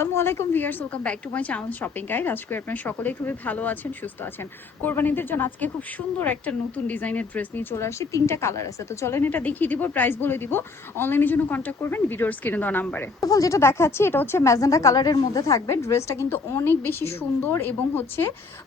আসসালামু আলাইকুম viewers, welcome back to my channel shopping guide. আজকে আপনারা সকলেই খুবই ভালো আছেন, সুস্থ আছেন। কোরবানিদের জন্য আজকে খুব সুন্দর একটা নতুন ডিজাইনের ড্রেস নিয়ে চলে আসি। 3টা কালার আছে, তো চলেন এটা দেখিয়ে দিব, প্রাইস বলে দিব। অনলাইনের জন্য কন্ট্যাক্ট করবেন ভিডিওর স্ক্রিনে দেওয়া নাম্বারে। প্রথম যেটা দেখাচ্ছি এটা হচ্ছে ম্যাজেন্ডা কালারের মধ্যে থাকবে। ড্রেসটা কিন্তু অনেক বেশি সুন্দর এবং হচ্ছে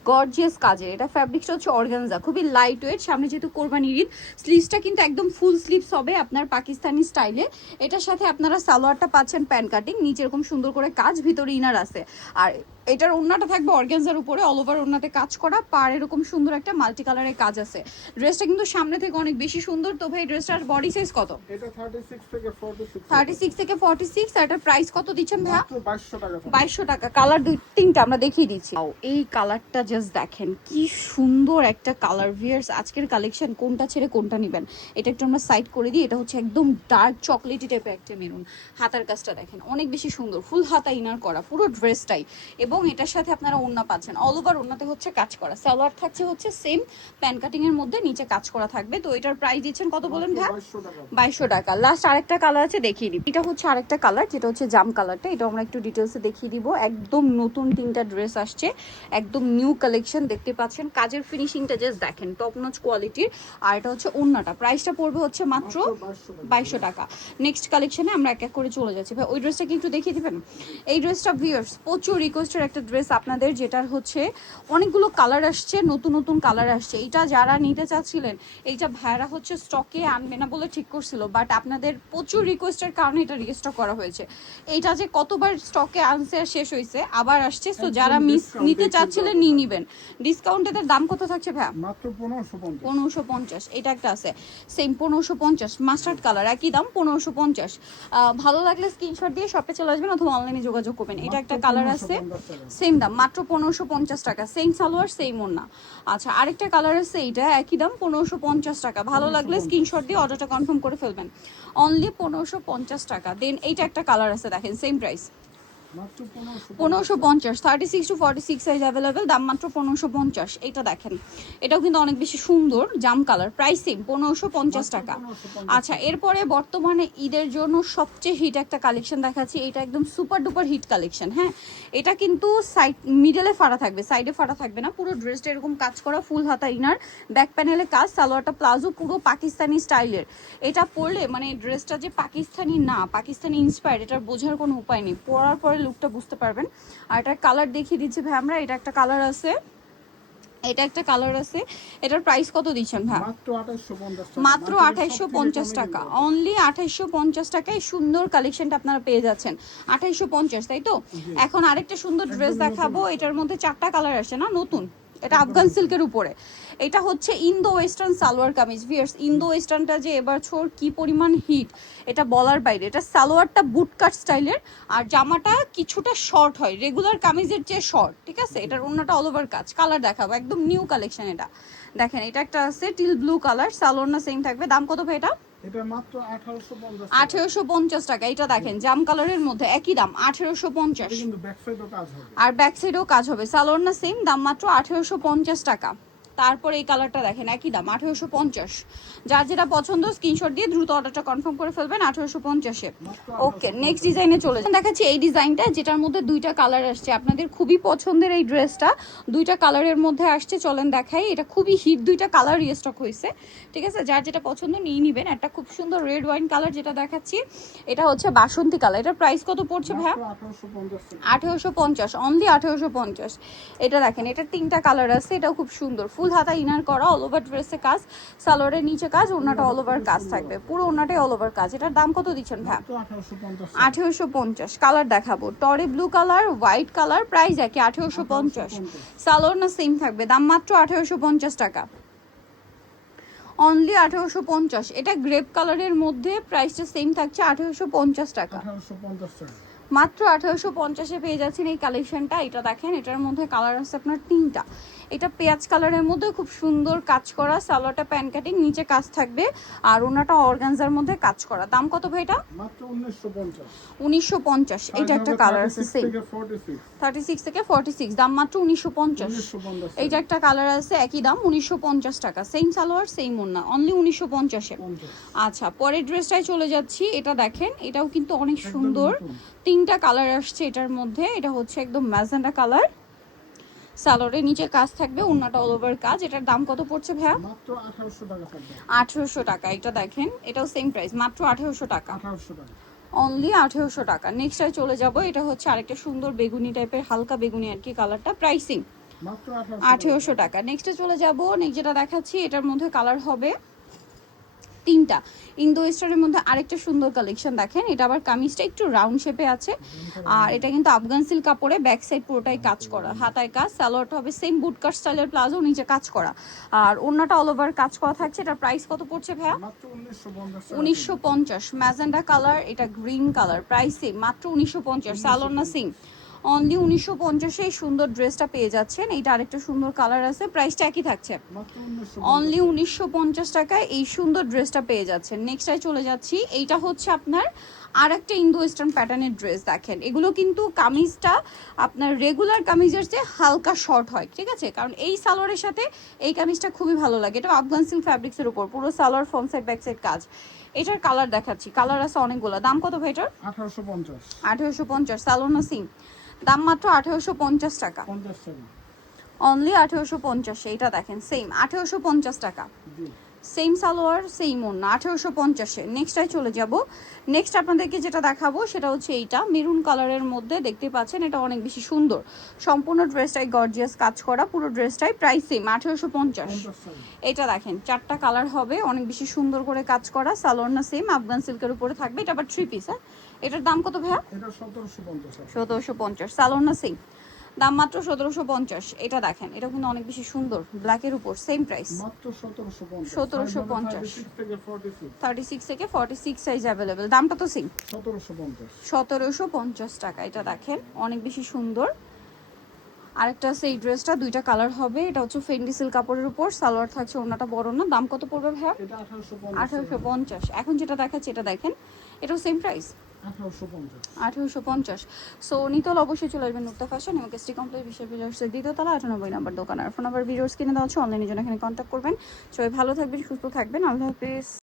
গর্জিয়াস কাজের। এটা ফ্যাব্রিকটা হচ্ছে অর্গানজা, খুবই লাইট ওয়েট। সামনে যেহেতু কোরবানির ঈদ, স্লিভসটা কিন্তু একদম ফুল স্লিভস হবে আপনার পাকিস্তানি স্টাইলে। এটার সাথে আপনারা সালোয়ারটা পাচ্ছেন প্যান কাটিং, নিচে এরকম সুন্দর করে কাজ, ভিতরে ইনার আছে। আর এটার ওড়নাটা থাকবে অর্গানজার উপরে, অল ওভার ওড়নাতে কাজ করা, পার এরকম সুন্দর একটা মাল্টি কালারের কাজ আছে। ড্রেসটা কিন্তু সামনে থেকে অনেক বেশি সুন্দর। তো ভাই ড্রেসটার বডি সাইজ কত? এটা 36 থেকে 46 36 থেকে 46। আর এটার প্রাইস কত দিচ্ছেন ভাইয়া? মাত্র 2200 টাকা। 2200 টাকা। কালার তিনটা আমরা দেখিয়ে দিচ্ছি। এই কালারটা জাস্ট দেখেন কি সুন্দর একটা কালার। ভিয়ার্স আজকের কালেকশন কোনটা ছেড়ে কোনটা নেবেন এটা একটু আমরা সাইড করে দিই। এটা হচ্ছে একদম ডার্ক চকলেটি টাইপের একটা মেরুন। হাতার কাজটা দেখেন অনেক বেশি সুন্দর, ফুল হাতা ইনার করা পুরো ড্রেসটাই। এবং এটার সাথে আপনারা ওড়না পাচ্ছেন, অল ওভার ওড়নাতে হচ্ছে কাজ করা। সালোয়ার থাকছে হচ্ছে সেম প্যান কাটিং এর মধ্যে, নিচে কাজ করা থাকবে। তো এটার প্রাইস দিচ্ছেন কত বলেন ভাই? 2200 টাকা। লাস্ট আরেকটা কালার আছে, দেখিয়ে দিই। এটা হচ্ছে আরেকটা কালার, যেটা হচ্ছে জাম কালারটা। এটা আমরা একটু ডিটেলসে দেখিয়ে দিব। একদম নতুন 3টা ড্রেস আসছে, একদম নিউ কালেকশন দেখতে পাচ্ছেন। কাজের ফিনিশিংটা জাস্ট দেখেন, টপ নচ কোয়ালিটির। আর এটা হচ্ছে ওড়নাটা, প্রাইসটা পড়বে হচ্ছে মাত্র 2200 টাকা। নেক্সট কালেকশনে আমরা এক এক করে চলে যাচ্ছি। ভাই ওই ড্রেসটা কি একটু দেখিয়ে দিবেন? এই ড্রেসটা ভিউয়ার্স প্রচুর রিকোয়েস্টের একটা ড্রেস আপনাদের, যেটার হচ্ছে অনেকগুলো কালার আসছে, নতুন নতুন কালার আসছে। এইটা যারা নিতে চাচ্ছিলেন, এইটা ভাইরা হচ্ছে স্টকে আনবে না বলে ঠিক করছিল, বাট আপনাদের প্রচুর রিকোয়েস্টের কারণে এটা রিস্টক করা হয়েছে। এইটা যে কতবার স্টকে আনছে আর শেষ হয়েছে, আবার আসছে। তো যারা নিতে চাচ্ছিলেন নিয়ে নিবেন। ডিসকাউন্টের দাম কত থাকছে ভাই? মাত্র 1550। 1550। এটা একটা আছে সেম 1550, মাস্টার্ড কালার, একই দাম 1550। ভালো লাগলে স্ক্রিনশট দিয়ে শপে চলে আসবেন অথবা অনলাইনে যোগাযোগ করবেন। এটা একটা কালার আছে, সেম দাম মাত্র 1550 টাকা। সেম সালোয়ার সেম ওড়না। আচ্ছা আরেকটা কালার আছে, এইটা একই দাম 1550 টাকা। ভালো লাগলে স্ক্রিনশট দিয়ে অর্ডারটা কনফার্ম করে ফেলবেন, অনলি 1550 টাকা। দেন এইটা একটা কালার আছে, দেখেন same price 1550। 36 to 46 size available, দাম মাত্র 1550। এটা দেখেন, এটাও কিন্তু অনেক বেশি সুন্দর, জাম কালার, প্রাইস সেম 1550 টাকা। আচ্ছা এরপরে বর্তমানে ঈদের জন্য সবচেয়ে হিট একটা কালেকশন দেখাচ্ছি। এটা একদম সুপার ডুপার হিট কালেকশন। হ্যাঁ, এটা কিন্তু সাইড মিডলে ফাড়া থাকবে, সাইডে ফাড়া থাকবে না। পুরো ড্রেসটা এরকম কাজ করা, ফুল হাতা ইনার, ব্যাক প্যানেলে কাজ, সালোয়ারটা প্লাজো, পুরো পাকিস্তানি স্টাইলের। এটা পরলে মানে ড্রেসটা যে পাকিস্তানি না, পাকিস্তানি ইন্সপায়ার্ড, এটার বোঝার কোনো উপায় নেই। পরার পরে লুকটা বুঝতে পারবেন। আর এটার কালার দেখিয়ে দিচ্ছি ভাই আমরা। এটা একটা কালার আছে, এটা একটা কালার আছে। এটার প্রাইস কত দিচ্ছেন ভাই? মাত্র 2850 টাকা। অনলি 2850 টাকায় সুন্দর কালেকশনটা আপনারা পেয়ে যাচ্ছেন। 2850, তাই তো? এখন আরেকটা সুন্দর ড্রেস দেখাবো। এটার মধ্যে 4টা কালার আসছে না, নতুন। এটা আফগান সিল্কের উপরে। এটা হচ্ছে ইন্দো ওয়েস্টার্ন সালোয়ার কামিজ। ভিয়ার্স ইন্দো ওয়েস্টার্নটা যে এবছর কি পরিমাণ হিট, এটা বলার বাইরে। এটা সালোয়ারটা বুট কাট স্টাইলের, আর জামাটা কিছুটা শর্ট হয়, রেগুলার কামিজের চেয়ে শর্ট, ঠিক আছে? এটার অন্যটা অল ওভার কাজ। কালার দেখাবো, একদম নিউ কালেকশন এটা। দেখেন এটা একটা আছে টিল ব্লু কালার, সালোয়ার না সেম থাকবে। দাম কত ভাই এটা? এটা মাত্র 1850 টাকা। 1850 টাকা। এটা দেখেন জাম কালারের মধ্যে, একই দাম 1850। কিন্তু ব্যাক সাইডও কাজ হবে। আর ব্যাক সাইডেও কাজ হবে। সালোয়ার না সেম, দাম মাত্র 1850 টাকা। তারপর এই কালারটা দেখেন, একই দাম 1850। যার যেটা পছন্দ স্ক্রিনশট দিয়ে দ্রুত অর্ডারটা কনফার্ম করে ফেলবেন 1850-এ। ওকে, নেক্সট ডিজাইনে চলে যান। দেখাচ্ছি এই ডিজাইনটা, যেটার মধ্যে 2টা কালার আসছে। আপনাদের খুবই পছন্দের এই ড্রেসটা 2টা কালারের মধ্যে আসছে। চলেন দেখাই। এটা খুবই হিট, 2টা কালার রিস্টক হয়েছে, ঠিক আছে? যার যেটা পছন্দ নিয়ে নিবেন। একটা খুব সুন্দর রেড ওয়াইন কালার যেটা দেখাচ্ছি, এটা হচ্ছে বাসন্তী কালার। এটার প্রাইস কত পড়ছে ভাইয়া? 1850। অনলি 1850। এটা দেখেন, এটা 3টা কালার আছে। এটাও খুব সুন্দর, ফুল হাতা ইনার করা, অল ওভার ড্রেসে কাজ, সালোয়ারের নিচে কাজ, ওড়নাটা অল ওভার কাজ থাকবে, পুরো ওড়নাটাই অল ওভার কাজ। এটার দাম কত দিচ্ছেন ভাই? 1850। কালার দেখাবো, টরে blue colour, white colour, price একই 1850। সালোয়ার না সেম থাকবে, দাম মাত্র 1850 টাকা। অনলি 1850। এটা গ্রেপ কালারের মধ্যে, প্রাইসটা সেম থাকছে 1850 টাকা। 1850 টাকা। মাত্র 1850-এ পেয়ে যাচ্ছেন এই কালেকশনটা। এটা দেখেন, এটার মধ্যে কালার আছে আপনার 3টা। এটা পেঁয়াজ কালারের মধ্যে খুব সুন্দর কাজ করা, সালোয়ারটা প্যান কাটিং, নিচে কাজ থাকবে আর ওনাটা অর্গানজার মধ্যে কাজ করা। দাম কত ভাই এটা? মাত্র 1950। 1950। এটা একটা কালার আছে সেম 46 36 থেকে 46, দাম মাত্র 1950। 1950 এইটা একটা কালার আছে একই দাম 1950 টাকা, সেম সালোয়ার সেম ওড়না, অনলি 1950 এ। 50 আচ্ছা পরের ড্রেসটাই চলে যাচ্ছি, এটা দেখেন এটাও কিন্তু অনেক একদম সুন্দর, নতুন। 3টা কালার আসছে এটার মধ্যে। এটা হচ্ছে একদম ম্যাজেন্ডা কালার, সালোয়ারের নিচে কাজ থাকবে, ওড়নাটা অল ওভার কাজ। এটার দাম কত পড়ছে ভাইয়া? মাত্র 1800 টাকা থাকবে। 1800 টাকা। এটা দেখেন এটাও সেম প্রাইস, মাত্র 1800 টাকা, 1800 টাকা। অনলি 1800 টাকা। নেক্সটে চলে যাব, এটা হচ্ছে আরেকটা সুন্দর বেগুনি টাইপের, হালকা বেগুনি আর কি কালারটা, প্রাইসিং মাত্র 1800 টাকা। নেক্সটে চলে যাব, নেক্সট যেটা দেখাচ্ছি এটার মধ্যে কালার হবে 3টা। ইন্দো ওয়েস্টার্নের মধ্যে আরেকটা সুন্দর কালেকশন দেখেন, এটা আবার কামিজটা একটু রাউন্ড শেপে আছে আর এটা কিন্তু আফগান সিল্ক কাপড়ে, ব্যাক সাইড পুরোটাই কাজ করা, হাতায় কাজ, সালোয়ারটা হবে সেম বুটকাট স্টাইলের প্লাজো, নিচে কাজ করা আর ওড়নাটা অল ওভার কাজ করা থাকছে। এটার প্রাইস কত পড়ছে ভাইয়া? মাত্র 1950 টাকা। 1950। ম্যাজেন্ডা কালার, এটা গ্রিন কালার, প্রাইস সেম, মাত্র 1950। সালোয়ার না সিং, অনলি 1950 এই সুন্দর ড্রেসটা পেয়ে যাচ্ছেন। এইটা আরেকটা সুন্দর কালার আছে, প্রাইসটা একই থাকছে, মাত্র 1950 অনলি 1950 টাকায় এই সুন্দর ড্রেসটা পেয়ে যাচ্ছেন। নেক্সটটাই চলে যাচ্ছি, এইটা হচ্ছে আপনার আর একটা ইন্দো ওয়েস্টার্ন প্যাটার্নের ড্রেস। দেখেন এগুলো কিন্তু কামিজটা আপনার রেগুলার কামিজের চেয়ে হালকা শর্ট হয়, ঠিক আছে, কারণ এই সালোয়ারের সাথে এই কামিজটা খুবই ভালো লাগে। এটা আফগান সিল্ক ফ্যাব্রিক্সের উপর পুরো salwar front side back side কাজ। এটার কালার দেখাচ্ছি, কালার আছে অনেকগুলো। দাম কত ভাই এটার? 1850 1850। সালোনা সিং, দাম মাত্র 1850 টাকা, 50 টাকা। অনলি 1850। এইটা দেখেন সেম 1850 টাকা, জি সেম সালোয়ার সেম ওড়না, 1850-এ। নেক্সটটাই চলে যাব, নেক্সট আপনাদেরকে যেটা দেখাবো সেটা হচ্ছে এইটা মেরুন কালারের মধ্যে, দেখতে পাচ্ছেন এটা অনেক বেশি সুন্দর, সম্পূর্ণ ড্রেসটাই গর্জিয়াস কাজ করা, পুরো ড্রেসটাই প্রাইস সেম 1850। 50 টাকা। এটা দেখেন 4টা কালার হবে, অনেক বেশি সুন্দর করে কাজ করা, সালোয়ার না সেম আফগান সিল্কের উপরে থাকবে, এটা আবার 3 পিস। হ্যাঁ, এটার দাম কত ভাইয়া? এটা 1750 টাকা। 1750। সালোয়ার না সেম, দাম মাত্র 1750। এটা দেখেন এটা কিন্তু অনেক বেশি সুন্দর, ব্ল্যাকের উপর, সেম প্রাইস, মাত্র 1750। 1750। 36 থেকে 46 36 থেকে 46 সাইজ অ্যাভেলেবেল, দামটা তো সেম, 1750। 1750 টাকা। এটা দেখেন অনেক বেশি সুন্দর। আরেকটা আছে এই ড্রেসটা, 2টা কালার হবে। এটা হচ্ছে ফেন্ডি সিল্ক কাপড়ের উপর, সালোয়ার থাকছে, ওড়নাটা বড় না। দাম কত পড়বে ভাইয়া? এটা 1850। 1850। এখন যেটা দেখাচ্ছে এটা দেখেন, এটাও সেম প্রাইস, 1850। 1850। সো নিতল অবশ্যই চলে আসবেন নুক্তা ফ্যাশন এবং কেসটি কমপ্লিট বিশ্ববিদ্যালয়ের দ্বিতীয় তলা 98 নাম্বার দোকান। আর ফোন নাম্বার ভিডিওস কিনে দেওয়া হচ্ছে, অনলাইনে জন্য এখানে কন্ট্যাক্ট করবেন। সবাই ভালো থাকবেন, সুস্থ থাকবেন, আল্লাহ হাফিজ।